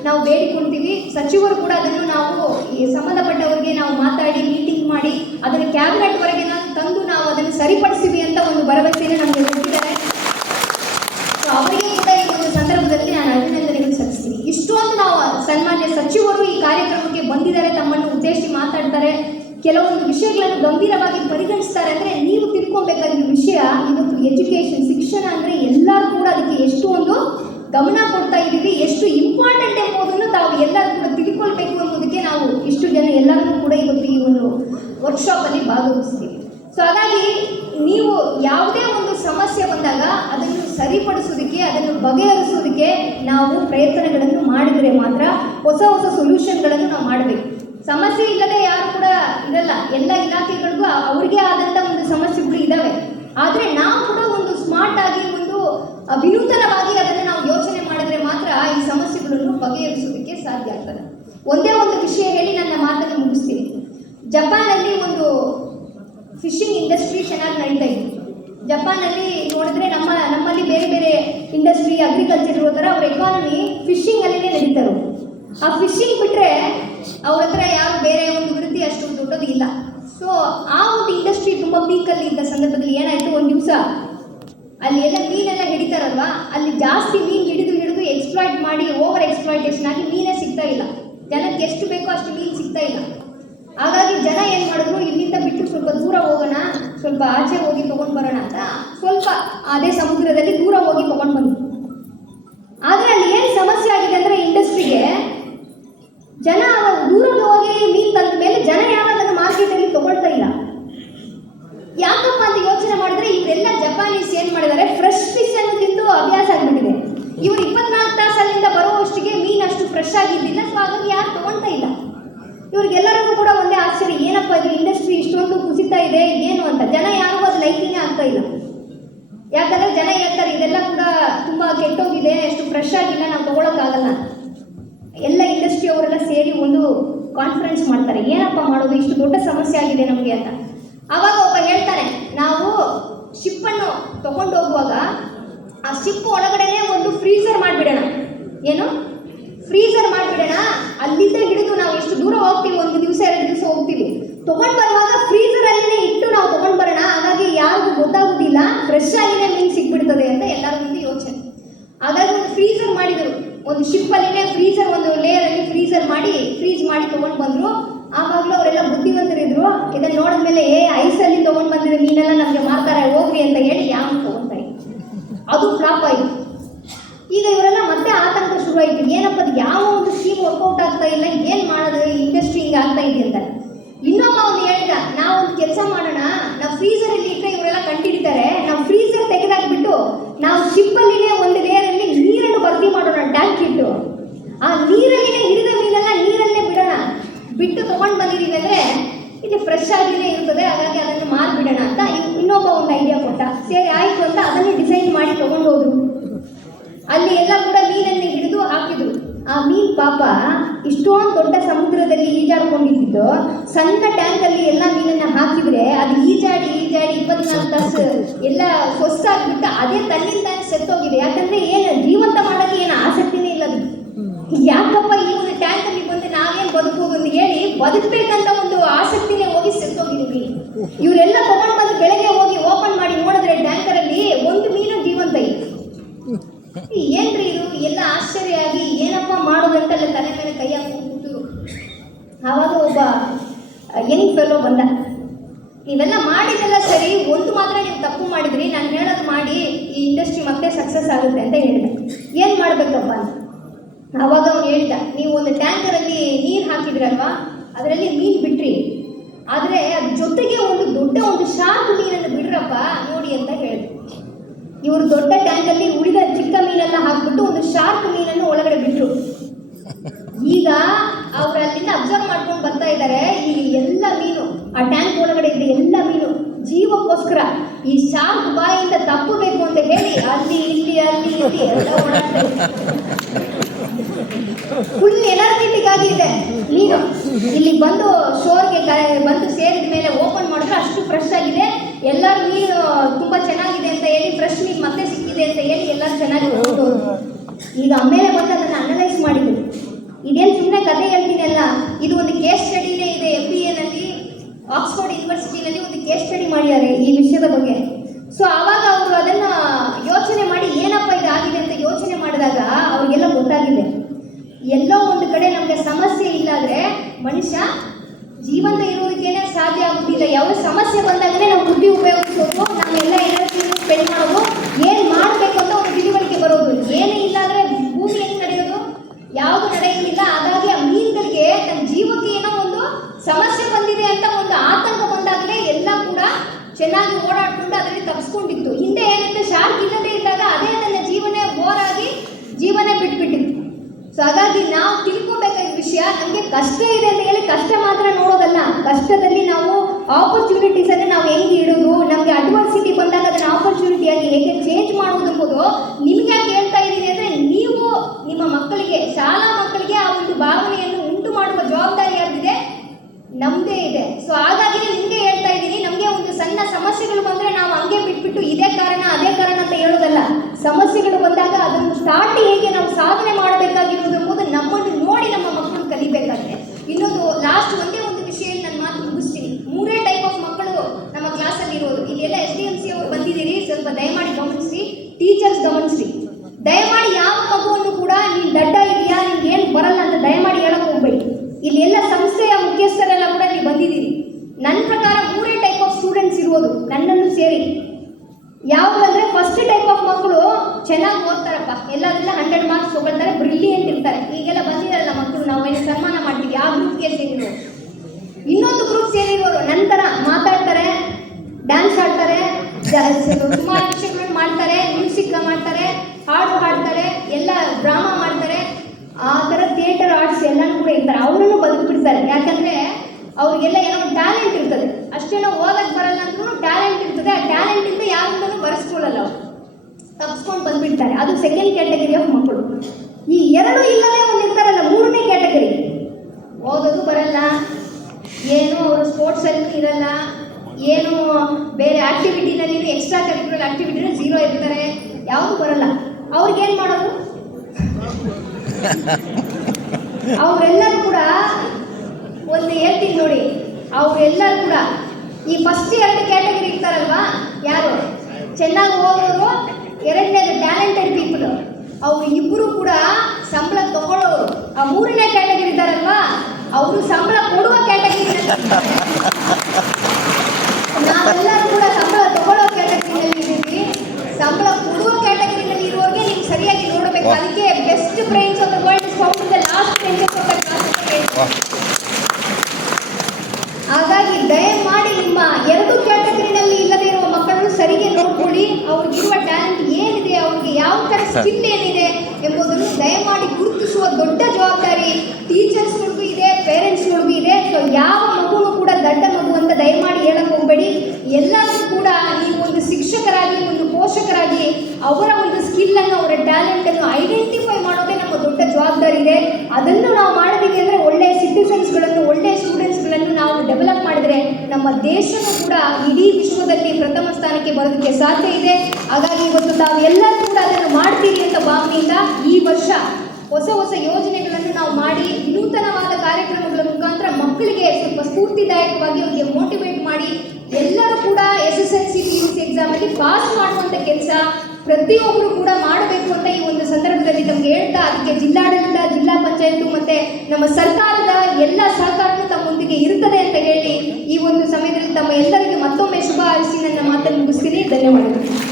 ನಾವು ಬೇಡಿಕೊಳ್ತೀವಿ. ಸಚಿವರು ಕೂಡ ಅದನ್ನು ನಾವು ಈ ಸಂಬಂಧಪಟ್ಟವರಿಗೆ ನಾವು ಮಾತಾಡಿ ಮೀಟಿಂಗ್ ಮಾಡಿ ಅದನ್ನು ಕ್ಯಾಬಿನೆಟ್ವರೆಗೆ ತಂದು ನಾವು ಅದನ್ನು ಸರಿಪಡಿಸ್ತೀವಿ ಅಂತ ಒಂದು ಭರವಸೆಯನ್ನು ನಮಗೆ ಕೊಟ್ಟಿದ್ದಾರೆ. ಸೊ ಅವರಿಗೆ ಕೂಡ ಈ ಒಂದು ಸಂದರ್ಭದಲ್ಲಿ ನಾನು ಅಭಿನಂದನೆಗಳು ಸಲ್ಲಿಸ್ತೀನಿ. ಇಷ್ಟೊಂದು ನಾವು ಸನ್ಮಾನ್ಯ ಸಚಿವರು ಈ ಕಾರ್ಯಕ್ರಮಕ್ಕೆ ಬಂದಿದ್ದಾರೆ, ತಮ್ಮನ್ನು ಉದ್ದೇಶಿಸಿ ಮಾತಾಡ್ತಾರೆ, ಕೆಲವೊಂದು ವಿಷಯಗಳನ್ನು ಗಂಭೀರವಾಗಿ ಪರಿಗಣಿಸ್ತಾರೆ ಅಂದರೆ ನೀವು ತಿಳ್ಕೊಬೇಕಾಗಿರೋ ವಿಷಯ ಇವತ್ತು ಎಜುಕೇಷನ್, ಶಿಕ್ಷಣ ಅಂದರೆ ಎಲ್ಲರೂ ಕೂಡ ಅದಕ್ಕೆ ಎಷ್ಟು ಒಂದು ಗಮನ ಕೊಡ್ತಾ ಇದ್ದೀವಿ, ಎಷ್ಟು ಇಂಪಾರ್ಟೆಂಟ್ ಎಂಬುದನ್ನು ತಾವು ಎಲ್ಲರೂ ಕೂಡ ತಿಳ್ಕೊಳ್ಬೇಕು ಅನ್ನೋದಕ್ಕೆ ನಾವು ಇಷ್ಟು ಜನ ಎಲ್ಲರಿಗೂ ಕೂಡ ಇವತ್ತು ಈ ಒಂದು ವರ್ಕ್ಶಾಪಲ್ಲಿ ಭಾಗವಹಿಸ್ತೀವಿ. ಸೊ ಹಾಗಾಗಿ ನೀವು ಯಾವುದೇ ಒಂದು ಸಮಸ್ಯೆ ಬಂದಾಗ ಅದನ್ನು ಸರಿಪಡಿಸೋದಕ್ಕೆ, ಅದನ್ನು ಬಗೆಹರಿಸೋದಕ್ಕೆ ನಾವು ಪ್ರಯತ್ನಗಳನ್ನು ಮಾಡಿದರೆ ಮಾತ್ರ ಹೊಸ ಹೊಸ ಸೊಲ್ಯೂಷನ್ಗಳನ್ನು ನಾವು ಮಾಡಬೇಕು. ಸಮಸ್ಯೆ ಇಲ್ಲದೆ ಯಾರು ಕೂಡ ಇರಲ್ಲ, ಎಲ್ಲ ಇಲಾಖೆಗಳಿಗೂ ಅವ್ರಿಗೆ ಆದಂಥ ಒಂದು ಸಮಸ್ಯೆಗಳು ಇದ್ದಾವೆ. ಆದರೆ ನಾವು ಕೂಡ ಒಂದು ಸ್ಮಾರ್ಟ್ ಆಗಿ ಒಂದು ವಿನೂತನವಾಗಿ ಅದನ್ನು ನಾವು ಯೋಚನೆ ಮಾಡಿದ್ರೆ ಮಾತ್ರ ಈ ಸಮಸ್ಯೆಗಳನ್ನು ಬಗೆಹರಿಸೋದಕ್ಕೆ ಸಾಧ್ಯ ಆಗ್ತದೆ. ಒಂದೇ ಒಂದು ವಿಷಯ ಹೇಳಿ ನನ್ನ ಮಾತನ್ನು ಮುಗಿಸ್ತೀನಿ. ಜಪಾನಲ್ಲಿ ಒಂದು ಫಿಶಿಂಗ್ ಇಂಡಸ್ಟ್ರಿ ಚೆನ್ನಾಗಿ ನಡೀತಾ ಇತ್ತು. ಜಪಾನಲ್ಲಿ ನೋಡಿದ್ರೆ ನಮ್ಮಲ್ಲಿ ಬೇರೆ ಬೇರೆ ಇಂಡಸ್ಟ್ರಿ, ಅಗ್ರಿಕಲ್ಚರ್ ಇರೋ ಥರ ಅವ್ರ ಎಕಾನಮಿ ಫಿಶಿಂಗಲ್ಲೇ ನಡೀತಾರೆ. ಆ ಫಿಶಿಂಗ್ ಬಿಟ್ಟರೆ ಅವ್ರ ಹತ್ರ ಯಾರು ಬೇರೆ ಒಂದು ವೃತ್ತಿ ಅಷ್ಟು ದೊಡ್ಡದು ಇಲ್ಲ. ಸೊ ಆ ಒಂದು ಇಂಡಸ್ಟ್ರಿ ತುಂಬ ಪೀಕಲ್ಲಿ ಇದ್ದ ಸಂದರ್ಭದಲ್ಲಿ ಏನಾಯಿತು, ಒಂದು ದಿವಸ ಅಲ್ಲಿ ಎಲ್ಲ ಮೀನೆಲ್ಲ ಹಿಡಿತಾರಲ್ವಾ, ಅಲ್ಲಿ ಜಾಸ್ತಿ ಮೀನು ಹಿಡಿದು ಎಕ್ಸ್ಪ್ಲಾಯ್ಟ್ ಮಾಡಿ ಓವರ್ ಎಕ್ಸ್ಪ್ಲಾಯ್ಟೇಷನ್ ಆಗಿ ಮೀನೇ ಸಿಗ್ತಾ ಇಲ್ಲ. ಜನಕ್ಕೆ ಎಷ್ಟು ಬೇಕೋ ಅಷ್ಟು ಮೀನು ಸಿಗ್ತಾ ಇಲ್ಲ. ಹಾಗಾಗಿ ಜನ ಏನು ಮಾಡಿದ್ರು, ಇಲ್ಲಿಂದ ಬಿಟ್ಟು ಸ್ವಲ್ಪ ದೂರ ಹೋಗೋಣ, ಸ್ವಲ್ಪ ಆಚೆ ಹೋಗಿ ತೊಗೊಂಡು ಬರೋಣ ಅಂತ ಸ್ವಲ್ಪ ಅದೇ ಸಮುದ್ರದಲ್ಲಿ ದೂರ ಹೋಗಿ ತೊಗೊಂಡು ಬಂದರು. ಆದರೆ ಅಲ್ಲಿ ಏನು ಸಮಸ್ಯೆ ಆಗಿದೆ ಅಂದರೆ ಇಂಡಸ್ಟ್ರಿಗೆ ಜನ ದೂರದ ಹೋಗಿ ಮೀನು ತಂದ ಮೇಲೆ ಜನ ಯಾರು ಅದನ್ನು ಮಾರ್ಕೆಟಲ್ಲಿ ತೊಗೊಳ್ತಾ ಇಲ್ಲ. ಯಾಕಪ್ಪ ಅಂತ ಯೋಚನೆ ಮಾಡಿದ್ರೆ ಇವರೆಲ್ಲ ಜಪಾನೀಸ್ ಏನು ಮಾಡಿದ್ದಾರೆ, ಫ್ರೆಶ್ ಫಿಶ್ ಅನ್ನು ತಿಂದು ಅಭ್ಯಾಸ ಆಗಿಬಿಟ್ಟಿದೆ. ಇವರು 24 ತಾಸಲ್ಲಿಂದ ಬರುವಷ್ಟಿಗೆ ಮೀನು ಅಷ್ಟು ಫ್ರೆಶ್ ಆಗಿದ್ದಿಲ್ಲ. ಸೊ ಹಾಗಾಗಿ ಯಾರು ತೊಗೊಳ್ತಾ ಇಲ್ಲ. ಇವ್ರಿಗೆಲ್ಲರಿಗೂ ಕೂಡ ಒಂದೇ ಆಶ್ಚರ್ಯ, ಏನಪ್ಪ ಇದು ಇಂಡಸ್ಟ್ರಿ ಇಷ್ಟೊಂದು ಕುಸಿತಾ ಇದೆ ಏನು ಅಂತ. ಜನ ಯಾರು ಅದು ಲೈಕಿಂಗೇ ಆಗ್ತಾ ಇಲ್ಲ. ಯಾಕಂದರೆ ಜನ ಹೇಳ್ತಾರೆ ಇದೆಲ್ಲ ಕೂಡ ತುಂಬ ಕೆಟ್ಟೋಗಿದೆ, ಎಷ್ಟು ಫ್ರೆಶ್ ಆಗಿಲ್ಲ, ನಾವು ತೊಗೊಳಕ್ಕಾಗಲ್ಲ. ಎಲ್ಲ ಇಂಡಸ್ಟ್ರಿ ಅವರೆಲ್ಲ ಸೇರಿ ಒಂದು ಕಾನ್ಫರೆನ್ಸ್ ಮಾಡ್ತಾರೆ, ಏನಪ್ಪ ಮಾಡೋದು, ಇಷ್ಟು ದೊಡ್ಡ ಸಮಸ್ಯೆ ಆಗಿದೆ ನಮಗೆ ಅಂತ. ಆವಾಗ ಒಬ್ಬ ಹೇಳ್ತಾನೆ, ನಾವು ಶಿಪ್ಪನ್ನು ತೊಗೊಂಡು ಹೋಗುವಾಗ ಆ ಶಿಪ್ ಒಳಗಡೆನೆ ಒಂದು ಫ್ರೀಸರ್ ಮಾಡಿಬಿಡೋಣ. ಏನು ಫ್ರೀಸರ್ ಮಾಡಿಬಿಡೋಣ, ಅಲ್ಲಿಂದ ಹಿಡಿದು ನಾವು ಎಷ್ಟು ದೂರ ಹೋಗ್ತೀವಿ, 1 ದಿವಸ 2 ದಿವಸ ಹೋಗ್ತೀವಿ, ತೊಗೊಂಡು ಬರುವಾಗ ಫ್ರೀಸರಲ್ಲೇ ಇಟ್ಟು ನಾವು ತೊಗೊಂಡು ಬರೋಣ. ಹಾಗಾಗಿ ಯಾರಿಗೂ ಗೊತ್ತಾಗೋದಿಲ್ಲ, ಫ್ರೆಶ್ ಆಗಿನೇ ಮೀನು ಸಿಕ್ಬಿಡ್ತದೆ ಅಂತ ಎಲ್ಲರ ಮುಂದೆ ಯೋಚನೆ. ಹಾಗಾಗಿ ಒಂದು ಫ್ರೀಸರ್ ಮಾಡಿದರು, ಒಂದು ಶಿಪ್ಪಲ್ಲಿನೇ ಫ್ರೀಸರ್, ಒಂದು ಲೇಯರಲ್ಲಿ ಫ್ರೀಸರ್ ಮಾಡಿ ಫ್ರೀಸ್ ಮಾಡಿ ತೊಗೊಂಡು ಬಂದರು. ಆವಾಗಲೂ ಅವರೆಲ್ಲ ಬುದ್ಧಿವಂತರಿದ್ರು. ಇದನ್ನು ನೋಡಿದ್ಮೇಲೆ ಐಸಲ್ಲಿ ತೊಗೊಂಡು ಬಂದಿರೋ ಮೀನೆಲ್ಲ ನಮಗೆ ಮಾರ್ತಾರೆ ಹೋಗ್ರಿ ಅಂತ ಹೇಳಿ ಯಾವ ತೊಗೊಳ್ತಾ ಇದ್ರು. ಅದು ಫ್ಲಾಪ್ ಆಯಿತು. ಈಗ ಇವರೆಲ್ಲ ಮತ್ತೆ ಆತಂಕ ಶುರುವಾಯಿತು, ಏನಪ್ಪ ಅದು ಯಾವ ಒಂದು ಸ್ಕೀಮ್ ವರ್ಕೌಟ್ ಆಗ್ತಾ ಇಲ್ಲ, ಏನು ಮಾಡೋದು, ಇಂಡಸ್ಟ್ರಿ ಹಿಂಗೆ ಆಗ್ತಾ ಇದೆ ಅಂತ. ಇನ್ನೊಬ್ಬ ಅವನು ಹೇಳಿದ, ನಾವು ಒಂದು ಕೆಲಸ ಮಾಡೋಣ, ನಾವು ಫ್ರೀಸರಲ್ಲಿ ಇಟ್ಟರೆ ಇವರೆಲ್ಲ ಕಂಡುಹಿಡಿತಾರೆ, ನಾವು ಫ್ರೀಸರ್ ತೆಗೆದಾಕ್ಬಿಟ್ಟು ನಾವು ಶಿಪ್ಪಲ್ಲಿನೇ ಒಂದು ಲೇಯರಲ್ಲಿ ನೀರನ್ನು ಭರ್ತಿ ಮಾಡೋಣ, ಟ್ಯಾಂಕ್ ಇಟ್ಟು ಆ ನೀರಲ್ಲಿನೇ ಹಿಡಿದ ಮೀನೆಲ್ಲ ನೀರಲ್ಲೇ ಬಿಡೋಣ, ಬಿಟ್ಟು ತೊಗೊಂಡು ಬಂದಿದ್ದೀವಿ ಅಂದರೆ ಇಲ್ಲಿ ಫ್ರೆಶ್ ಆಗಿನೇ ಇರ್ತದೆ, ಹಾಗಾಗಿ ಅದನ್ನು ಮಾರಿಬಿಡೋಣ ಅಂತ ಇನ್ನೊಬ್ಬ ಒಂದು ಐಡಿಯಾ ಕೊಟ್ಟ. ಸರಿ ಆಯಿತು ಅಂತ ಅದನ್ನು ಡಿಸೈನ್ ಮಾಡಿ ತೊಗೊಂಡು ಹೋದ್ರು. ಅಲ್ಲಿ ಎಲ್ಲ ಕೂಡ ಮೀನನ್ನು ಹಿಡಿದು ಹಾಕಿದ್ರು. ಆ ಮೀನು ಪಾಪ ಇಷ್ಟೊಂದು ದೊಡ್ಡ ಸಮುದ್ರದಲ್ಲಿ ಈಜಾಡ್ಕೊಂಡಿದ್ದು ಸಣ್ಣ ಟ್ಯಾಂಕಲ್ಲಿ ಎಲ್ಲ ಮೀನನ್ನು ಹಾಕಿದರೆ ಅದು ಈಜಾಡಿ 24 ತಾಸು ಎಲ್ಲ ಸೊಸ್ಸಾಗ್ಬಿಟ್ಟು ಅದೇ ತನ್ನಿಂದ ಸೆತ್ತೋಗಿದೆ. ಯಾಕಂದರೆ ಏನು ಜೀವಂತ ಮಾಡೋಕ್ಕೆ ಏನು ಆಸಕ್ತಿನೇ ಇಲ್ಲ ಅದು. ಯಾಕಪ್ಪ ಈ ಒಂದು ಟ್ಯಾಂಕಲ್ಲಿ ಬಂದು ನಾವೇನು ಬದುಕೋದು ಅಂತ ಹೇಳಿ ಬದುಕಬೇಕಂತ ಒಂದು ಆಸಕ್ತಿನೇ ಹೋಗಿ ಸೆತ್ತೋಗಿದ್ದೀವಿ. ಇವರೆಲ್ಲ ತೊಗೊಂಡು ಬಂದು ಬೆಳಗ್ಗೆ ಹೋಗಿ ಓಪನ್ ಮಾಡಿ ನೋಡಿದ್ರೆ ಟ್ಯಾಂಕರಲ್ಲಿ ಒಂದು ಮೀನು ಜೀವಂತ ಇತ್ತು. ಏನ್ರಿ ಇದು ಎಲ್ಲ ಆಶ್ಚರ್ಯ ಆಗಿ ಏನಪ್ಪ ಮಾಡೋದಂತೆಲ್ಲ ತಲೆ ಮೇಲೆ ಕೈ ಹಾಕೊಂಡು ಕೂತು. ಆವಾಗ ಒಬ್ಬ ಯಂಗ್ ಫೆಲೋ ಬಂದ, ನೀವೆಲ್ಲ ಮಾಡಿದೆಲ್ಲ ಸರಿ, ಒಂದು ಮಾತ್ರ ನೀವು ತಪ್ಪು ಮಾಡಿದ್ರಿ, ನಾನು ಹೇಳೋದು ಮಾಡಿ ಈ ಇಂಡಸ್ಟ್ರಿ ಮತ್ತೆ ಸಕ್ಸಸ್ ಆಗುತ್ತೆ ಅಂತ ಹೇಳಿದೆ. ಏನು ಮಾಡಬೇಕಪ್ಪ ಅಂತ. ಆವಾಗ ಅವ್ನು ಹೇಳಿದ, ನೀವು ಒಂದು ಟ್ಯಾಂಕರಲ್ಲಿ ನೀರು ಹಾಕಿದ್ರಲ್ವಾ, ಅದರಲ್ಲಿ ಮೀನು ಬಿಟ್ರಿ, ಆದರೆ ಅದ್ರ ಜೊತೆಗೆ ಒಂದು ದೊಡ್ಡ ಒಂದು ಶಾರ್ಕ್ ಮೀನನ್ನು ಬಿಡ್ರಪ್ಪ ನೋಡಿ ಅಂತ ಹೇಳಿದ್ರು. ಇವರು ದೊಡ್ಡ ಟ್ಯಾಂಕಲ್ಲಿ ಉಳಿದ ಚಿಕ್ಕ ಮೀನೆಲ್ಲ ಹಾಕ್ಬಿಟ್ಟು ಒಂದು ಶಾರ್ಕ್ ಮೀನನ್ನು ಒಳಗಡೆ ಬಿಟ್ಟರು. ಈಗ ಅವರು ಅಲ್ಲಿಂದ ಅಬ್ಸರ್ವ್ ಮಾಡ್ಕೊಂಡು ಬರ್ತಾ ಇದ್ದಾರೆ, ಈ ಎಲ್ಲ ಮೀನು ಆ ಟ್ಯಾಂಕ್ ಒಳಗಡೆ ಇದೆ ಎಲ್ಲ ಮೀನು ಜೀವಕ್ಕೋಸ್ಕರ ಈ ಶಾರ್ಕ್ ಬಾಯಿಂದ ತಪ್ಪಬೇಕು ಅಂತ ಹೇಳಿ ಅಲ್ಲಿ ಇಲ್ಲಿ ಎಲ್ಲ ಓಡಾಡ್ತಾ ಇದೆ. ಫುಲ್ ಎನರ್ಜೆಟಿಕ್ ಆಗಿದೆ ಮೀನು. ಇಲ್ಲಿ ಬಂದು ಶೋರ್ಗೆ ಬಂದು ಸೇರಿದ ಮೇಲೆ ಓಪನ್ ಮಾಡಿದ್ರೆ ಅಷ್ಟು ಫ್ರೆಶ್ ಆಗಿದೆ. ಎಲ್ಲರೂ ಮೀನು ತುಂಬ ಚೆನ್ನಾಗಿದೆ ಅಂತ ಹೇಳಿ ಫ್ರೆಶ್ ಮೀನು ಮತ್ತೆ ಸಿಕ್ಕಿದೆ ಅಂತ ಹೇಳಿ ಎಲ್ಲರೂ ಚೆನ್ನಾಗಿ ಹೋಗ್ಬೋದು. ಈಗ ಆಮೇಲೆ ಬಂದು ಅದನ್ನು ಅನಲೈಸ್ ಮಾಡಿದ್ರು. ಇದೇನು ಸುಮ್ಮನೆ ಕತೆ ಹೇಳ್ತೀನಿ ಅಲ್ಲ, ಇದು ಒಂದು ಕೇಸ್ ಸ್ಟಡಿನೇ ಇದೆ. MBA ಆಕ್ಸ್ಫರ್ಡ್ ಯೂನಿವರ್ಸಿಟಿನಲ್ಲಿ ಒಂದು ಕೇಸ್ ಸ್ಟಡಿ ಮಾಡಿದ್ದಾರೆ ಈ ವಿಷಯದ ಬಗ್ಗೆ. ಸೊ ಆವಾಗ ಅವರು ಅದನ್ನು ಯೋಚನೆ ಮಾಡಿ ಏನಪ್ಪ ಇದಾಗಿದೆ ಅಂತ ಯೋಚನೆ ಮಾಡಿದಾಗ ಅವ್ರಿಗೆಲ್ಲ ಗೊತ್ತಾಗಿದೆ, ಎಲ್ಲೋ ಒಂದು ಕಡೆ ನಮಗೆ ಸಮಸ್ಯೆ ಇಲ್ಲಾದರೆ ಮನುಷ್ಯ ಜೀವಂತ ಇರೋದಕ್ಕೇನೆ ಸಾಧ್ಯ ಆಗೋದಿಲ್ಲ. ಯಾವ ಸಮಸ್ಯೆ ಬಂದಾಗಲೇ ನಾವು ಬುದ್ಧಿ ಉಪಯೋಗಿಸೋದು, ನಮ್ಮೆಲ್ಲ ಎನರ್ಜಿ ಸ್ಪೆಂಡ್ ಮಾಡೋದು, ಏನು ಮಾಡಬೇಕು ಅಂತ ಒಂದು ತಿಳುವಳಿಕೆ ಬರೋದು. ಏನೇ ಇಲ್ಲಾಂದರೆ ಭೂಮಿ ಹೆಂಗೆ ನಡೆಯೋದು, ಯಾವುದು ನಡೆಯೋದಿಲ್ಲ. ಹಾಗಾಗಿ ಆ ಮೀನುಗಳಿಗೆ ತನ್ನ ಜೀವಕ್ಕೆ ಏನೋ ಒಂದು ಸಮಸ್ಯೆ ಬಂದಿದೆ ಅಂತ ಒಂದು ಆತಂಕ ಬಂದಾಗಲೇ ಎಲ್ಲ ಕೂಡ ಚೆನ್ನಾಗಿ ಓಡಾಡ್ಕೊಂಡು ಅದರಲ್ಲಿ ತಪ್ಪಿಸ್ಕೊಂಡಿತ್ತು. ಹಿಂದೆ ಏನಿತ್ತು, ಶಾರ್ಕ್ ಇಲ್ಲದೆ ಇದ್ದಾಗ ಅದೇ ತನ್ನ ಜೀವನೇ ಬೋರಾಗಿ ಜೀವನೇ ಬಿಟ್ಬಿಟ್ಟಿತ್ತು. ಸೊ ಹಾಗಾಗಿ ನಾವು ತಿಳ್ಕೊಬೇಕಾದ ವಿಷಯ, ನಮಗೆ ಕಷ್ಟ ಇದೆ ಅಂತ ಹೇಳಿ ಕಷ್ಟ ಮಾತ್ರ ನೋಡೋದಲ್ಲ, ಕಷ್ಟದಲ್ಲಿ ನಾವು ಆಪರ್ಚುನಿಟೀಸನ್ನು ನಾವು ಹೆಂಗೆ ಇಡೋದು, ನಮಗೆ ಅಡ್ವಾನ್ಸಿಟಿ ಬಂದಾಗ ಅದನ್ನು ಆಪರ್ಚುನಿಟಿಯಾಗಿ ಹೇಗೆ ಚೇಂಜ್ ಮಾಡೋದು ಎಂಬುದು ನಿಮಗೆ ಯಾಕೆ ಹೇಳ್ತಾ ಇದ್ದೀನಿ ಅಂದರೆ, ನೀವು ನಿಮ್ಮ ಮಕ್ಕಳಿಗೆ, ಶಾಲಾ ಮಕ್ಕಳಿಗೆ ಆ ಒಂದು ಭಾವನೆಯನ್ನು ಉಂಟು ಮಾಡುವ ಜವಾಬ್ದಾರಿ ಯಾರಿದೆ, ನಮ್ಮದೇ ಇದೆ. ಸೊ ಹಾಗಾಗಿ ನಿಮಗೆ ಹೇಳ್ತಾ ಇದ್ದೀನಿ, ನಮಗೆ ಒಂದು ಸಣ್ಣ ಸಮಸ್ಯೆಗಳು ಬಂದರೆ ನಾವು ಹಂಗೆ ಬಿಟ್ಬಿಟ್ಟು ಇದೇ ಕಾರಣ ಅದೇ ಕಾರಣ ಅಂತ ಹೇಳೋದಲ್ಲ. ಸಮಸ್ಯೆಗಳು ಬಂದಾಗ ಅದನ್ನು ಸ್ಟಾರ್ಟ್ ಹೇಗೆ ನಾವು ಸಾಧನೆ ಮಾಡಬೇಕಾಗಿರೋದು ಎಂಬುದು ನಮ್ಮನ್ನು ನೋಡಿ ನಮ್ಮ ಮಕ್ಕಳು ಕಲಿಬೇಕಾಗಿದೆ. ಇನ್ನೊಂದು ಲಾಸ್ಟ್ ಒಂದೇ ಒಂದು ವಿಷಯದಲ್ಲಿ ನನ್ನ ಮಾತು ಮುಗಿಸ್ತೀನಿ. 3 ಟೈಪ್ ಆಫ್ ಮಕ್ಕಳು ನಮ್ಮ ಕ್ಲಾಸಲ್ಲಿ ಇರೋದು. ಇಲ್ಲೆಲ್ಲ SDMC ಅವರು ಬಂದಿದ್ದೀರಿ, ಸ್ವಲ್ಪ ದಯಮಾಡಿ ಗಮನಿಸಿ, ಟೀಚರ್ಸ್ ಗಮನಿಸಿ. ದಯಮಾಡಿ ಯಾವ ಮಗುವನ್ನು ಕೂಡ ನೀನು ದಡ್ಡ ಇದೆಯಾ, ನಿಮ್ಗೆ ಏನು ಬರಲ್ಲ ಅಂತ ದಯಮಾಡಿ ಹೇಳಕ್ಕೆ ಹೋಗ್ಬೇಡಿ. ಇಲ್ಲಿ ಎಲ್ಲ ಸಂಸ್ಥೆಯ ಮುಖ್ಯಸ್ಥರೆಲ್ಲ ಕೂಡ ಇಲ್ಲಿ ಬಂದಿದ್ದೀರಿ. ನನ್ನ ಪ್ರಕಾರ 3 ಟೈಪ್ ಆಫ್ ಸ್ಟೂಡೆಂಟ್ಸ್ ಇರೋದು, ನನ್ನನ್ನು ಸೇರಿ. ಯಾವುದಂದ್ರೆ ಫಸ್ಟ್ ಟೈಪ್ ಆಫ್ ಮಕ್ಕಳು ಚೆನ್ನಾಗಿ ಓದ್ತಾರಪ್ಪ, ಎಲ್ಲದೆಲ್ಲ 100 ಮಾರ್ಕ್ಸ್ ತೊಗೊಳ್ತಾರೆ, ಬ್ರಿಲಿಯಂಟ್ ಇರ್ತಾರೆ. ಈಗೆಲ್ಲ ಬಂದಿರಲ್ಲ ಮಕ್ಕಳು, ನಾವು ಏನು ಸನ್ಮಾನ ಮಾಡ್ತೀವಿ, ಆ ಗ್ರೂಪ್ಗೆ ಸೇರಿರೋರು. ಇನ್ನೊಂದು ಗ್ರೂಪ್ ಸೇರಿರೋರು ನಂತರ ಮಾತಾಡ್ತಾರೆ, ಡ್ಯಾನ್ಸ್ ಆಡ್ತಾರೆ, ಸುಮಾರು ವಿಷಯಗಳನ್ನು ಮಾಡ್ತಾರೆ, ಮ್ಯೂಸಿಕ್ ಮಾಡ್ತಾರೆ, ಹಾಡು ಹಾಡ್ತಾರೆ, ಎಲ್ಲ ಡ್ರಾಮಾ ಮಾಡ್ತಾರೆ, ಆ ಥರ ಥಿಯೇಟರ್ ಆರ್ಟ್ಸ್ ಎಲ್ಲನೂ ಕೂಡ ಇರ್ತಾರೆ. ಅವರನ್ನು ಬದುಕಿಬಿಡ್ತಾರೆ. ಯಾಕಂದರೆ ಅವ್ರಿಗೆಲ್ಲ ಏನೋ ಟ್ಯಾಲೆಂಟ್ ಇರ್ತದೆ, ಅಷ್ಟೇನೋ ಓದಕ್ಕೆ ಬರಲ್ಲ ಅಂದ್ರೂ ಟ್ಯಾಲೆಂಟ್ ಇರ್ತದೆ. ಆ ಟ್ಯಾಲೆಂಟಿಂದ ಯಾರಿಂದಲೂ ಬರೆಸ್ಕೊಳ್ಳಲ್ಲ, ಅವ್ರು ತಪ್ಸ್ಕೊಂಡು ಬಂದುಬಿಡ್ತಾರೆ. ಅದು ಸೆಕೆಂಡ್ ಕ್ಯಾಟಗರಿ ಆಫ್ ಮಕ್ಕಳು. ಈ 2 ಇಲ್ಲದೆ ಒಂದು ಇರ್ತಾರಲ್ಲ, 3ನೇ ಕ್ಯಾಟಗರಿ, ಓದೋದು ಬರಲ್ಲ, ಏನು ಅವರು ಸ್ಪೋರ್ಟ್ಸಲ್ಲಿ ಇರಲ್ಲ, ಏನು ಬೇರೆ ಆ್ಯಕ್ಟಿವಿಟಿನಲ್ಲಿ ಎಕ್ಸ್ಟ್ರಾ ಕರಿಕ್ಯುಲರ್ ಆ್ಯಕ್ಟಿವಿಟಿನ 0 ಇರ್ತಾರೆ, ಯಾವುದು ಬರಲ್ಲ. ಅವ್ರಿಗೇನು ಮಾಡೋದು, ಅವರೆಲ್ಲರೂ ಕೂಡ ಒಂದು ಹೇಳ್ತೀನಿ ನೋಡಿ, ಅವರೆಲ್ಲರೂ ಕೂಡ ಈ ಫಸ್ಟ್ 2 ಕ್ಯಾಟಗರಿ ಇರ್ತಾರಲ್ವಾ, ಯಾರು ಚೆನ್ನಾಗಿ ಓದೋರು, ಎರಡನೇದು ಟ್ಯಾಲೆಂಟೆಡ್ ಪೀಪಲ್, ಅವರು ಇಬ್ಬರು ಕೂಡ ಸಂಬಳ ತಗೊಳ್ಳೋರು. ಆ 3ನೇ ಕ್ಯಾಟಗರಿ ಇದ್ದಾರಲ್ವಾ, ಅವರು ಸಂಬಳ ಕೊಡುವ ಕ್ಯಾಟಗರಿನಲ್ಲಿ. ನಾವೆಲ್ಲರೂ ಕೂಡ ಸಂಬಳ ತಗೊಳ್ಳೋ ಕ್ಯಾಟಗರಿನಲ್ಲಿ ಇದ್ದೀವಿ. ಸಂಬಳ ಕೊಡುವ ಕ್ಯಾಟಗರಿನಲ್ಲಿ ಇರುವವರಿಗೆ ನೀವು ಸರಿಯಾಗಿ ನೋಡಬೇಕು. ಅದಕ್ಕೆ best brains of the world is found in the last benches of the class. ಹಾಗಾಗಿ ದಯಮಾಡಿ ನಿಮ್ಮ 2 ಕ್ಯಾಟಗರಿನಲ್ಲಿ ಇಲ್ಲದೆ ಇರುವ ಮಕ್ಕಳನ್ನು ಸರಿಗೆ ನೋಡ್ಕೊಳ್ಳಿ. ಅವ್ರಿಗಿರುವ ಟ್ಯಾಲೆಂಟ್ ಏನಿದೆ, ಅವ್ರಿಗೆ ಯಾವ ಥರ ಸ್ಕಿಲ್ ಏನಿದೆ ಎಂಬುದನ್ನು ದಯಮಾಡಿ ಗುರುತಿಸುವ ದೊಡ್ಡ ಜವಾಬ್ದಾರಿ ಟೀಚರ್ಸ್ಗಳಿಗೂ ಇದೆ, ಪೇರೆಂಟ್ಸ್ಗಳಿಗೂ ಇದೆ. ಸೊ ಯಾವ ಮಗುವು ಕೂಡ ದಡ್ಡ ಮಗು ಅಂತ ದಯಮಾಡಿ ಹೇಳಕ್ಕೆ ಹೋಗಬೇಡಿ. ಎಲ್ಲರೂ ಕೂಡ ನೀವು ಒಂದು ಶಿಕ್ಷಕರಾಗಿ, ಒಂದು ಪೋಷಕರಾಗಿ ಅವರ ಒಂದು ಸ್ಕಿಲ್ಲನ್ನು, ಅವರ ಟ್ಯಾಲೆಂಟನ್ನು ಐಡೆಂಟಿಫೈ ಮಾಡೋದೇ ನಮ್ಮ ದೊಡ್ಡ ಜವಾಬ್ದಾರಿ ಇದೆ. ಅದನ್ನು ನಾವು ಮಾಡೋದಕ್ಕೆ ಅಂದರೆ ಒಳ್ಳೆಯ ಸಿಟಿಸನ್ಸ್ಗಳನ್ನು, ಒಳ್ಳೆಯ ಸ್ಟೂಡೆಂಟ್ಸ್ಗಳನ್ನು ನಾವು ಡೆವಲಪ್ ಮಾಡಿದರೆ ನಮ್ಮ ದೇಶನೂ ಕೂಡ ಇಡೀ ವಿಶ್ವದಲ್ಲಿ ಪ್ರಥಮ ಸ್ಥಾನಕ್ಕೆ ಬರೋದಕ್ಕೆ ಸಾಧ್ಯ ಇದೆ. ಹಾಗಾಗಿ ಇವತ್ತು ತಾವೆಲ್ಲರೂ ಕೂಡ ಅದನ್ನು ಮಾಡ್ತೀರಿ ಅಂತ ಭಾವನೆಯಿಂದ ಈ ವರ್ಷ ಹೊಸ ಹೊಸ ಯೋಜನೆಗಳನ್ನು ನಾವು ಮಾಡಿ, ನೂತನವಾದ ಕಾರ್ಯಕ್ರಮಗಳ ಮುಖಾಂತರ ಮಕ್ಕಳಿಗೆ ಸ್ವಲ್ಪ ಸ್ಫೂರ್ತಿದಾಯಕವಾಗಿ ಅವರಿಗೆ ಮೋಟಿವೇಟ್ ಮಾಡಿ, ಎಲ್ಲರೂ ಕೂಡ SSLC PUC ಎಕ್ಸಾಮಲ್ಲಿ ಪಾಸ್ ಮಾಡುವಂಥ ಕೆಲಸ ಪ್ರತಿಯೊಬ್ಬರು ಕೂಡ ಮಾಡಬೇಕು ಅಂತ ಈ ಒಂದು ಸಂದರ್ಭದಲ್ಲಿ ನಮಗೆ ಹೇಳ್ತಾ, ಅದಕ್ಕೆ ಜಿಲ್ಲಾಡಳಿತ, ಜಿಲ್ಲಾ ಪಂಚಾಯತ್ ಮತ್ತು ನಮ್ಮ ಸರ್ಕಾರದ ಎಲ್ಲ ಸಹಕಾರವೂ ತಮ್ಮೊಂದಿಗೆ ಇರ್ತದೆ ಅಂತ ಹೇಳಿ ಈ ಒಂದು ಸಮಯದಲ್ಲಿ ತಮ್ಮ ಎಲ್ಲರಿಗೆ ಮತ್ತೊಮ್ಮೆ ಶುಭ ಹಾರೈಸಿ ನನ್ನ ಮಾತನ್ನು ಮುಗಿಸ್ತೀನಿ. ಧನ್ಯವಾದಗಳು.